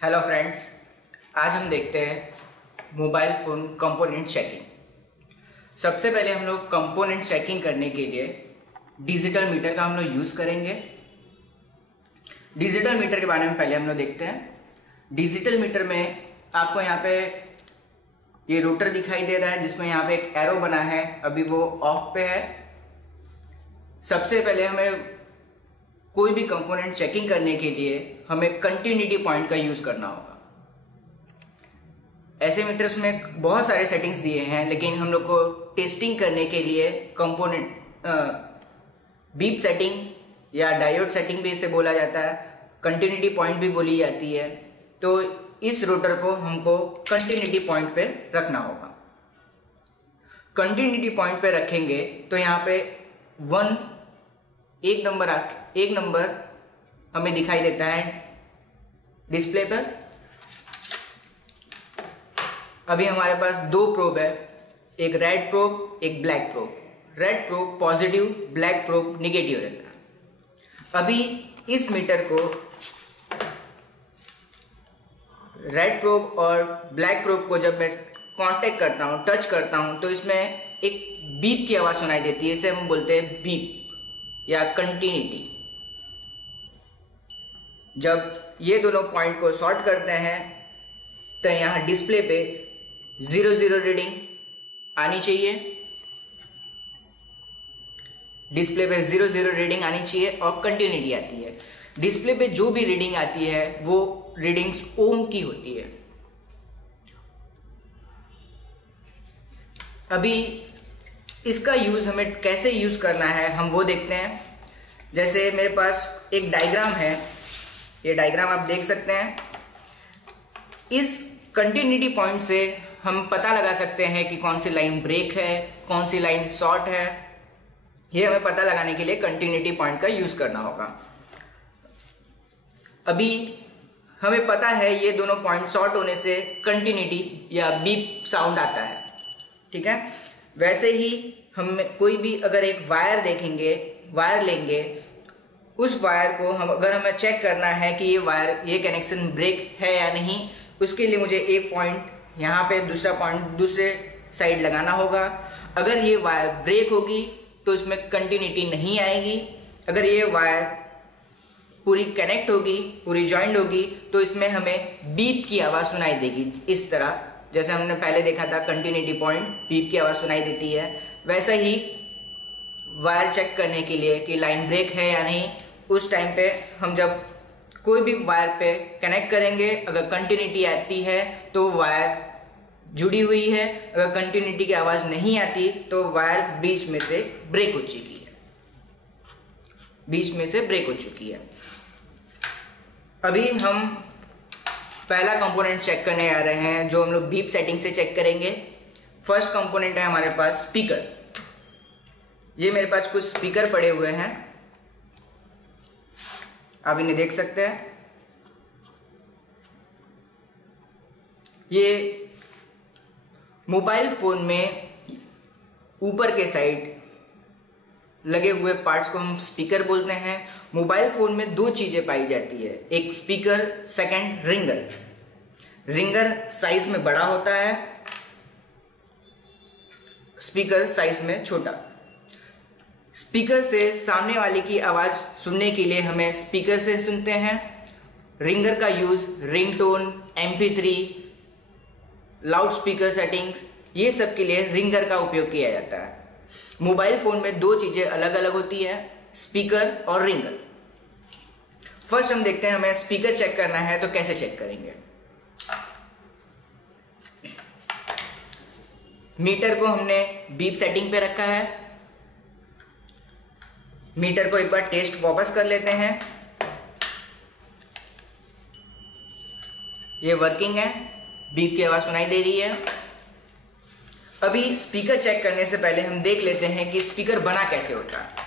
Hello friends, आज हम देखते हैं मोबाइल फ़ोन कंपोनेंट चेकिंग। सबसे पहले हम लोग कंपोनेंट चेकिंग करने के लिए डिजिटल मीटर का हम लोग यूज़ करेंगे। डिजिटल मीटर के बारे में पहले हम लोग देखते हैं। डिजिटल मीटर में आपको यहाँ पे ये रोटर दिखाई दे रहा है जिसमें यहाँ पे एक एरो बना है, अभी वो ऑफ पे है। सबसे पहले हमें कोई भी कंपोनेंट चेकिंग करने के लिए हमें कंटिन्यूटी पॉइंट का यूज करना होगा। ऐसे मीटर्स में बहुत सारे सेटिंग्स दिए हैं, लेकिन हम लोग को टेस्टिंग करने के लिए कंपोनेंट बीप सेटिंग या डायोड सेटिंग भी इसे बोला जाता है, कंटिन्यूटी पॉइंट भी बोली जाती है। तो इस रोटर को हमको कंटिन्यूटी पॉइंट पे रखना होगा। कंटिन्यूटी पॉइंट पे रखेंगे तो यहाँ पे एक नंबर हमें दिखाई देता है डिस्प्ले पर। अभी हमारे पास दो प्रोब है, एक रेड प्रोब एक black probe. Red probe positive, black probe negative रहता है। अभी इस मीटर को रेड प्रोब और ब्लैक प्रोब को जब मैं कांटेक्ट करता हूं, टच करता हूं, तो इसमें एक बीप की आवाज सुनाई देती है। इसे हम बोलते हैं बीप या कंटिन्यूटी। जब ये दोनों पॉइंट को सॉर्ट करते हैं तो यहाँ डिस्प्ले पे 00 रीडिंग आनी चाहिए। डिस्प्ले पे 00 रीडिंग आनी चाहिए और कंटिन्यूटी आती है। डिस्प्ले पे जो भी रीडिंग आती है वो रीडिंग्स ओम की होती है। अभी इसका यूज हमें कैसे यूज करना है हम वो देखते हैं। जैसे मेरे पास एक डायग्राम है, ये डायग्राम आप देख सकते हैं। इस कंटिन्यूटी पॉइंट से हम पता लगा सकते हैं कि कौन सी लाइन ब्रेक है, कौन सी लाइन शॉर्ट है। ये हमें पता लगाने के लिए कंटिन्यूटी पॉइंट का यूज करना होगा। अभी हमें पता है ये दोनों पॉइंट शॉर्ट होने से कंटिन्यूटी या बीप साउंड आता है, ठीक है। वैसे ही हम कोई भी अगर एक वायर देखेंगे, वायर लेंगे, उस वायर को अगर हमें चेक करना है कि ये कनेक्शन ब्रेक है या नहीं, उसके लिए मुझे एक पॉइंट यहाँ पे, दूसरा पॉइंट दूसरे साइड लगाना होगा। अगर ये वायर ब्रेक होगी तो इसमें कंटिन्यूटी नहीं आएगी। अगर ये वायर पूरी कनेक्ट होगी, पूरी जॉइंट होगी, तो इसमें हमें बीप की आवाज सुनाई देगी। इस तरह जैसे हमने पहले देखा था, कंटिन्यूटी पॉइंट बीप की आवाज सुनाई देती है। वैसा ही वायर चेक करने के लिए कि लाइन ब्रेक है या नहीं, उस टाइम पे हम जब कोई भी वायर पे कनेक्ट करेंगे, अगर कंटिन्यूटी आती है तो वायर जुड़ी हुई है, अगर कंटिन्यूटी की आवाज नहीं आती तो वायर बीच में से ब्रेक हो चुकी है, बीच में से ब्रेक हो चुकी है। अभी हम पहला कंपोनेंट चेक करने आ रहे हैं जो हम लोग बीप सेटिंग से चेक करेंगे। फर्स्ट कंपोनेंट है हमारे पास स्पीकर। ये मेरे पास कुछ स्पीकर पड़े हुए हैं, आप इन्हें देख सकते हैं। ये मोबाइल फोन में ऊपर के साइड लगे हुए पार्ट्स को हम स्पीकर बोलते हैं। मोबाइल फोन में दो चीजें पाई जाती है, एक speaker, second ringer. Ringer size में बड़ा होता है, स्पीकर साइज में छोटा। स्पीकर से सामने वाले की आवाज सुनने के लिए हमें स्पीकर से सुनते हैं। रिंगर का use ringtone, MP3, loud speaker settings, ये सब के लिए रिंगर का उपयोग किया जाता है। मोबाइल फोन में दो चीजें अलग अलग होती है, स्पीकर और रिंगर। फर्स्ट हम देखते हैं, हमें स्पीकर चेक करना है तो कैसे चेक करेंगे। मीटर को हमने बीप सेटिंग पे रखा है। मीटर को एक बार टेस्ट वापस कर लेते हैं। ये वर्किंग है, बीप की आवाज सुनाई दे रही है। अभी स्पीकर चेक करने से पहले हम देख लेते हैं कि स्पीकर बना कैसे होता है।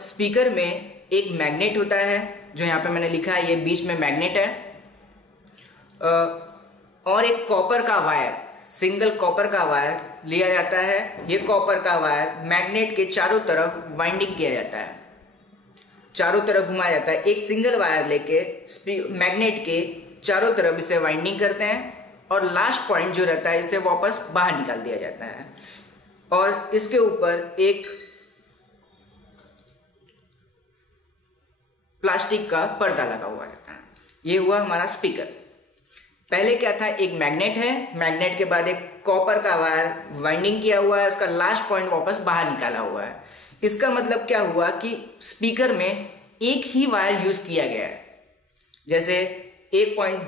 स्पीकर में एक मैग्नेट होता है, जो यहाँ पे मैंने लिखा है, ये बीच में मैग्नेट है, और एक कॉपर का वायर, सिंगल कॉपर का वायर लिया जाता है। ये कॉपर का वायर मैग्नेट के चारों तरफ वाइंडिंग किया जाता है। चारों तरफ घुमाया जाता है। एक सिंगल वायर लेके मैग्नेट के चारों तरफ इसे वाइंडिंग करते हैं और लास्ट पॉइंट जो रहता है इसे वापस बाहर निकाल दिया जाता है और इसके ऊपर एक प्लास्टिक का पर्दा लगा हुआ रहता है। ये हुआ हमारा स्पीकर। पहले क्या था, एक मैग्नेट है, मैग्नेट के बाद एक कॉपर का वायर वाइंडिंग किया हुआ है, उसका लास्ट पॉइंट वापस बाहर निकाला हुआ है। इसका मतलब क्या हुआ कि स्पीकर में एक ही वायर यूज किया गया है। जैसे एक पॉइंट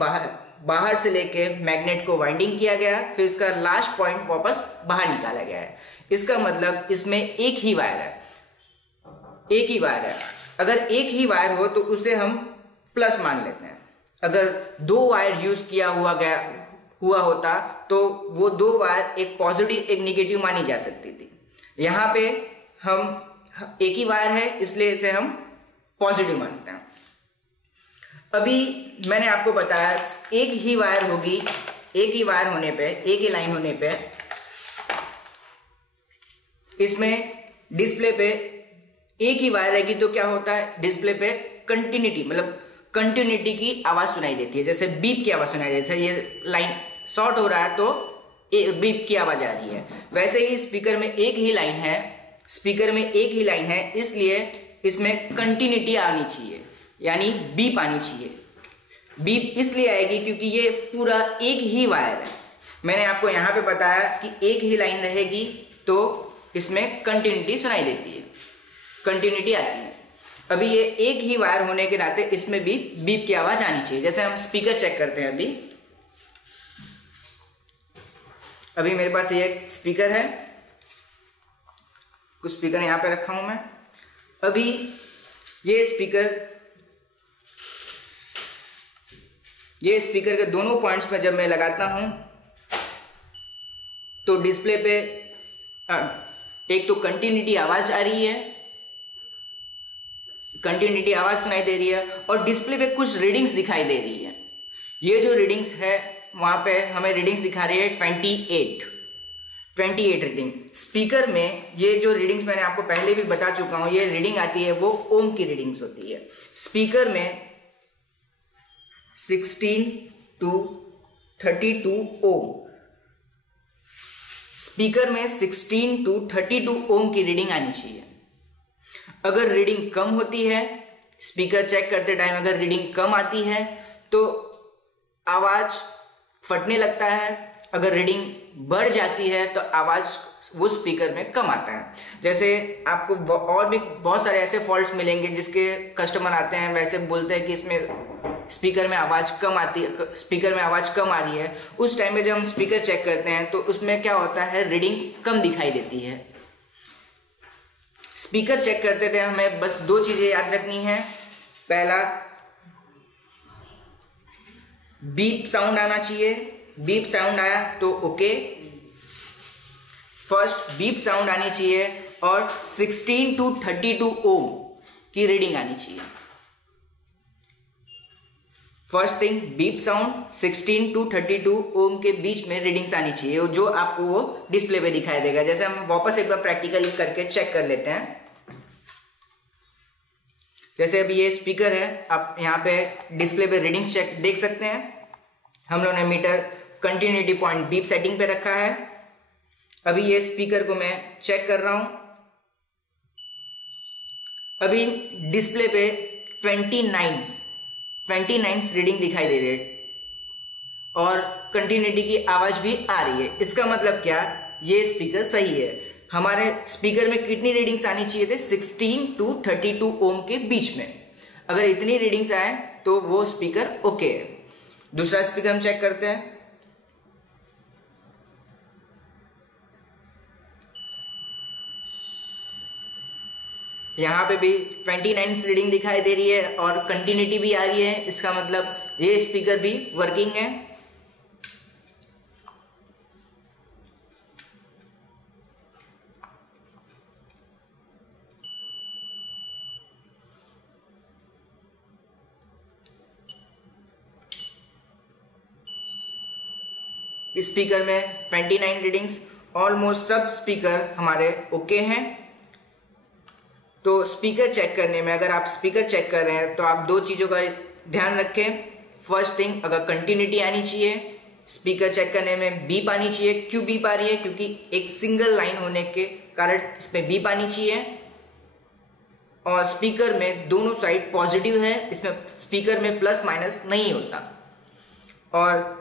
बाहर से लेके मैग्नेट को वाइंडिंग किया गया, फिर इसका लास्ट पॉइंट वापस बाहर निकाला गया है। इसका मतलब इसमें एक ही वायर है, एक ही वायर है। अगर एक ही वायर हो तो उसे हम प्लस मान लेते हैं। अगर दो वायर यूज किया हुआ होता तो वो दो वायर एक पॉजिटिव एक निगेटिव मानी जा सकती थी। यहाँ पे हम एक ही वायर है इसलिए इसे हम पॉजिटिव मानते हैं। अभी मैंने आपको बताया एक ही वायर होगी, एक ही वायर होने पे, एक ही लाइन होने पे इसमें डिस्प्ले पे एक ही वायर रहेगी तो क्या होता है, डिस्प्ले पे कंटिन्यूटी मतलब कंटिन्यूटी की आवाज सुनाई देती है। जैसे बीप की आवाज सुनाई देती है, ये लाइन शॉर्ट हो रहा है तो बीप की आवाज आ रही है। वैसे ही स्पीकर में एक ही लाइन है, स्पीकर में एक ही लाइन है इसलिए इसमें कंटिन्यूटी आनी चाहिए, यानी बीप आनी चाहिए। बीप इसलिए आएगी क्योंकि ये पूरा एक ही वायर है। मैंने आपको यहाँ पे बताया कि एक ही लाइन रहेगी तो इसमें कंटिन्यूटी सुनाई देती है, कंटिन्यूटी आती है। अभी ये एक ही वायर होने के नाते इसमें भी बीप की आवाज आनी चाहिए। जैसे हम स्पीकर चेक करते हैं, अभी मेरे पास ये एक स्पीकर है, कुछ स्पीकर यहां पे रखा हूं मैं। अभी ये स्पीकर के दोनों पॉइंट्स पे जब मैं लगाता हूं तो डिस्प्ले पे एक तो कंटिन्यूटी आवाज आ रही है, कंटिन्यूटी आवाज सुनाई दे रही है और डिस्प्ले पे कुछ रीडिंग्स दिखाई दे रही है। ये जो रीडिंग्स है वहां पे हमें रीडिंग्स दिखा रही है 28 रीडिंग। स्पीकर में ये जो रीडिंग्स मैंने आपको पहले भी बता चुका हूं, ये रीडिंग आती है वो ओम की रीडिंग्स होती है। स्पीकर में 16 to 32 ओम, स्पीकर में 16 to 32 ओम की रीडिंग आनी चाहिए। अगर रीडिंग कम होती है, स्पीकर चेक करते टाइम अगर रीडिंग कम आती है तो आवाज फटने लगता है। अगर रीडिंग बढ़ जाती है तो आवाज वो स्पीकर में कम आता है। जैसे आपको और भी बहुत सारे ऐसे फॉल्ट्स मिलेंगे जिसके कस्टमर आते हैं, वैसे बोलते हैं कि इसमें स्पीकर में आवाज कम आती है, स्पीकर में आवाज कम आ रही है। उस टाइम में जब हम स्पीकर चेक करते हैं तो उसमें क्या होता है, रीडिंग कम दिखाई देती है। स्पीकर चेक करते थे हमें बस दो चीजें याद रखनी है। पहला, बीप साउंड आना चाहिए, बीप साउंड आया तो ओके, फर्स्ट बीप साउंड आनी चाहिए और 16 to 32 ओम की रीडिंग आनी चाहिए। First thing beep sound, 16 to 32 ओम के बीच में रीडिंग्स आनी चाहिए जो आपको वो डिस्प्ले पे दिखाई देगा। जैसे हम वापस एक बार प्रैक्टिकली करके चेक कर लेते हैं। जैसे अभी ये स्पीकर है, आप यहाँ पे डिस्प्ले पे रीडिंग्स चेक देख सकते हैं। हम लोगों ने meter continuity point beep setting पे रखा है। अभी ये स्पीकर को मैं चेक कर रहा हूं। अभी डिस्प्ले पे 29 रीडिंग दिखाई दे रही है और कंटिन्यूटी की आवाज भी आ रही है। इसका मतलब क्या, ये स्पीकर सही है। हमारे स्पीकर में कितनी रीडिंग्स आनी चाहिए थे, 16 to 32 ओम के बीच में। अगर इतनी रीडिंग्स आए तो वो स्पीकर ओके है। दूसरा स्पीकर हम चेक करते हैं। यहाँ पे भी 29 रीडिंग दिखाई दे रही है और कंटिन्यूटी भी आ रही है। इसका मतलब ये स्पीकर भी वर्किंग है। स्पीकर में 29 रीडिंग्स, ऑलमोस्ट सब स्पीकर हमारे ओके हैं। तो स्पीकर चेक करने में अगर आप स्पीकर चेक कर रहे हैं तो आप दो चीज़ों का ध्यान रखें। फर्स्ट थिंग, अगर कंटिन्यूटी आनी चाहिए, स्पीकर चेक करने में बीप आनी चाहिए। क्यों बीप आ रही है? क्योंकि एक सिंगल लाइन होने के कारण इसमें बीप आनी चाहिए। और स्पीकर में दोनों साइड पॉजिटिव है, इसमें स्पीकर में प्लस माइनस नहीं होता। और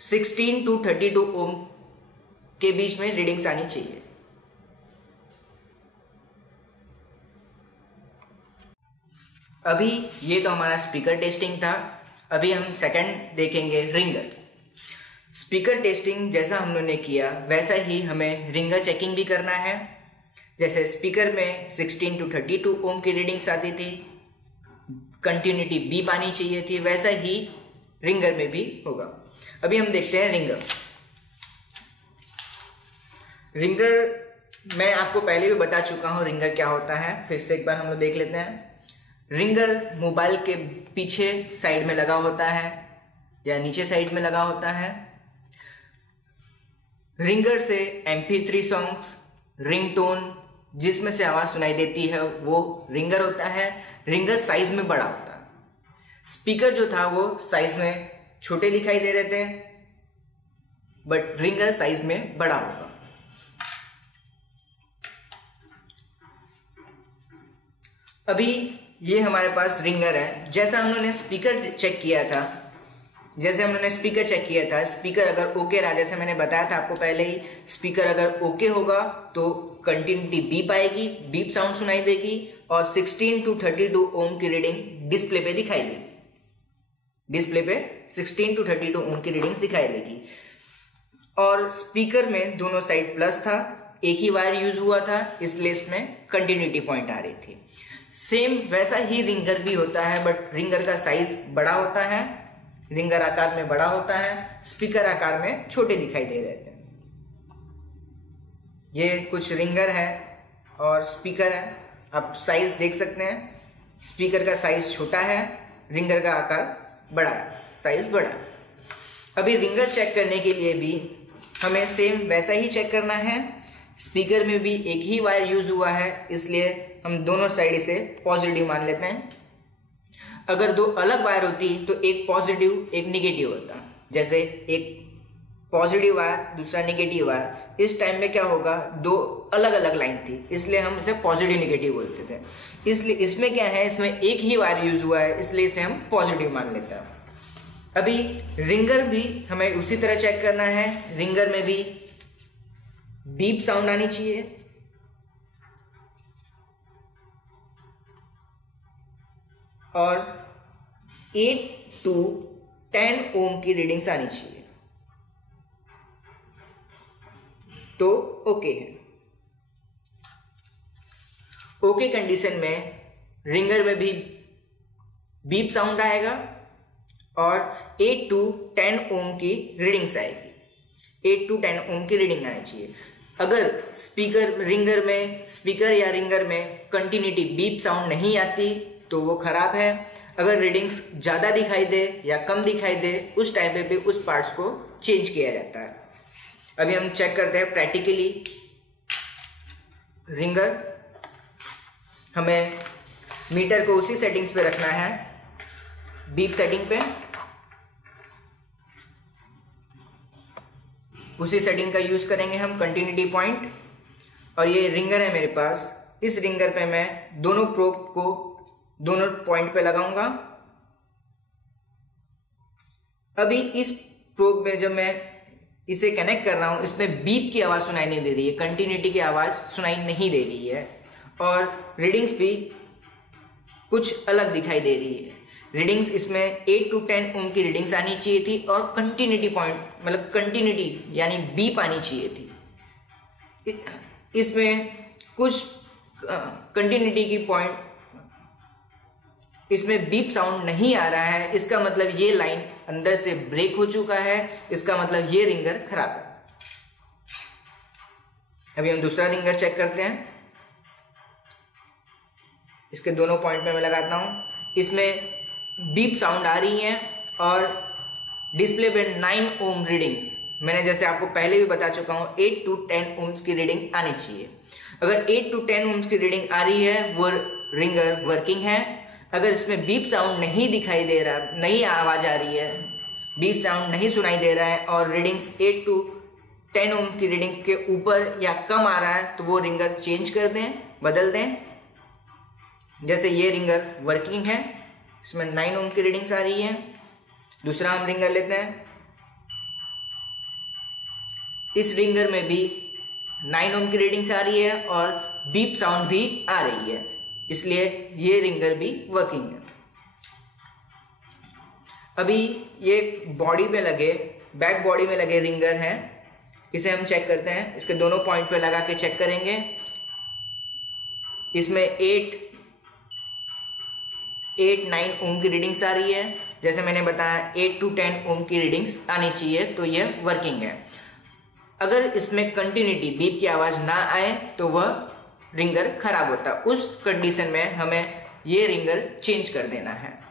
16 to 32 ओम के बीच में रीडिंग्स आनी चाहिए। अभी ये तो हमारा स्पीकर टेस्टिंग था। अभी हम सेकंड देखेंगे, रिंगर। स्पीकर टेस्टिंग जैसा हम लोगों ने किया वैसा ही हमें रिंगर चेकिंग भी करना है। जैसे स्पीकर में 16 to 32 ओम की रीडिंग्स आती थी, कंटिन्यूटी बीप आनी चाहिए थी, वैसा ही रिंगर में भी होगा। अभी हम देखते हैं रिंगर। रिंगर मैं आपको पहले भी बता चुका हूं रिंगर क्या होता है, फिर से एक बार हम लोग देख लेते हैं। रिंगर मोबाइल के पीछे साइड में लगा होता है या नीचे साइड में लगा होता है। रिंगर से MP3 सॉन्ग्स, रिंगटोन जिसमें से आवाज सुनाई देती है वो रिंगर होता है। रिंगर साइज में बड़ा होता है। स्पीकर जो था वो साइज में छोटे दिखाई दे रहे थे, बट रिंगर साइज में बड़ा होगा। अभी ये हमारे पास रिंगर है। जैसा हम लोगों ने स्पीकर चेक किया था, स्पीकर अगर ओके रहा, जैसे मैंने बताया था आपको पहले ही, स्पीकर अगर ओके होगा तो कंटिन्यूटी बीप आएगी, बीप साउंड सुनाई देगी और 16 to 32 ओम की रीडिंग डिस्प्ले पे दिखाई देगी। डिस्प्ले पे 16 to 32 ओम की रीडिंग्स दिखाई देगी। और स्पीकर में दोनों साइड प्लस था, एक ही वायर यूज हुआ था, इसलिए इसमें कंटिन्यूटी पॉइंट आ रही थी। सेम वैसा ही रिंगर भी होता है, बट रिंगर का साइज बड़ा होता है, रिंगर आकार में बड़ा होता है, स्पीकर आकार में छोटे दिखाई दे रहे थे। ये कुछ रिंगर है और स्पीकर है, आप साइज देख सकते हैं। स्पीकर का साइज छोटा है, रिंगर का आकार बड़ा है, साइज बड़ा है। अभी रिंगर चेक करने के लिए भी हमें सेम वैसा ही चेक करना है। स्पीकर में भी एक ही वायर यूज हुआ है, इसलिए हम दोनों साइड इसे पॉजिटिव मान लेते हैं। अगर दो अलग वायर होती तो एक पॉजिटिव एक निगेटिव होता, जैसे एक पॉजिटिव वायर दूसरा निगेटिव वायर। इस टाइम में क्या होगा, दो अलग अलग लाइन थी, इसलिए हम इसे पॉजिटिव निगेटिव बोलते थे। इसलिए इसमें क्या है, इसमें एक ही वायर यूज हुआ है, इसलिए इसे हम पॉजिटिव मान लेते हैं। अभी रिंगर भी हमें उसी तरह चेक करना है। रिंगर में भी बीप साउंड आनी चाहिए और 8 to 10 ओम की रीडिंग्स आनी चाहिए, तो ओके है। ओके कंडीशन में रिंगर में भी बीप साउंड आएगा और 8 to 10 ओम की रीडिंग्स आएगी। 8 to 10 ओम की रीडिंग आनी चाहिए। अगर स्पीकर या रिंगर में कंटिन्यूटी बीप साउंड नहीं आती तो वो खराब है। अगर रीडिंग्स ज़्यादा दिखाई दे या कम दिखाई दे, उस टाइम पे भी उस पार्ट्स को चेंज किया जाता है। अभी हम चेक करते हैं प्रैक्टिकली रिंगर। हमें मीटर को उसी सेटिंग्स पे रखना है, बीप सेटिंग पे। उसी सेटिंग का यूज करेंगे हम, कंटिन्यूटी पॉइंट। और ये रिंगर है मेरे पास, इस रिंगर पे मैं दोनों प्रोब को दोनों पॉइंट पे लगाऊंगा। अभी इस प्रोब में जब मैं इसे कनेक्ट कर रहा हूं, इसमें बीप की आवाज सुनाई नहीं दे रही है, कंटिन्यूटी की आवाज सुनाई नहीं दे रही है और रीडिंग्स भी कुछ अलग दिखाई दे रही है। रीडिंग्स इसमें 8 to 10 ओम की रीडिंग्स आनी चाहिए थी और कंटिन्यूटी पॉइंट मतलब कंटिन्यूटी यानी बीप आनी चाहिए थी। इसमें कुछ कंटिन्यूटी की पॉइंट, इसमें बीप साउंड नहीं आ रहा है, इसका मतलब ये लाइन अंदर से ब्रेक हो चुका है, इसका मतलब ये रिंगर खराब है। अभी हम दूसरा रिंगर चेक करते हैं। इसके दोनों पॉइंट में मैं लगाता हूं, इसमें बीप साउंड आ रही है और डिस्प्ले पे 9 ओम रीडिंग्स, मैंने जैसे आपको पहले भी बता चुका हूं 8 to 10 ओम्स की रीडिंग आनी चाहिए। अगर 8 to 10 ओम्स की रीडिंग आ रही है वो रिंगर वर्किंग है। अगर इसमें बीप साउंड नहीं दिखाई दे रहा, नहीं आवाज आ रही है, बीप साउंड नहीं सुनाई दे रहा है और रीडिंग्स 8 to 10 ओम की रीडिंग के ऊपर या कम आ रहा है तो वो रिंगर चेंज कर दें, बदल दें। जैसे ये रिंगर वर्किंग है, इसमें 9 ओम की रीडिंग्स आ रही है। दूसरा हम रिंगर लेते हैं, इस रिंगर में भी 9 ओम की रीडिंग्स आ रही है और बीप साउंड भी आ रही है, इसलिए ये रिंगर भी वर्किंग है। अभी ये बॉडी पे लगे, बैक बॉडी में लगे रिंगर हैं, इसे हम चेक करते हैं। इसके दोनों पॉइंट पे लगा के चेक करेंगे। इसमें 8-9 ओम की रीडिंग्स आ रही है। जैसे मैंने बताया 8 to 10 ओम की रीडिंग्स आनी चाहिए तो यह वर्किंग है। अगर इसमें कंटिन्यूटी बीप की आवाज ना आए तो वह रिंगर खराब होता है। उस कंडीशन में हमें ये रिंगर चेंज कर देना है।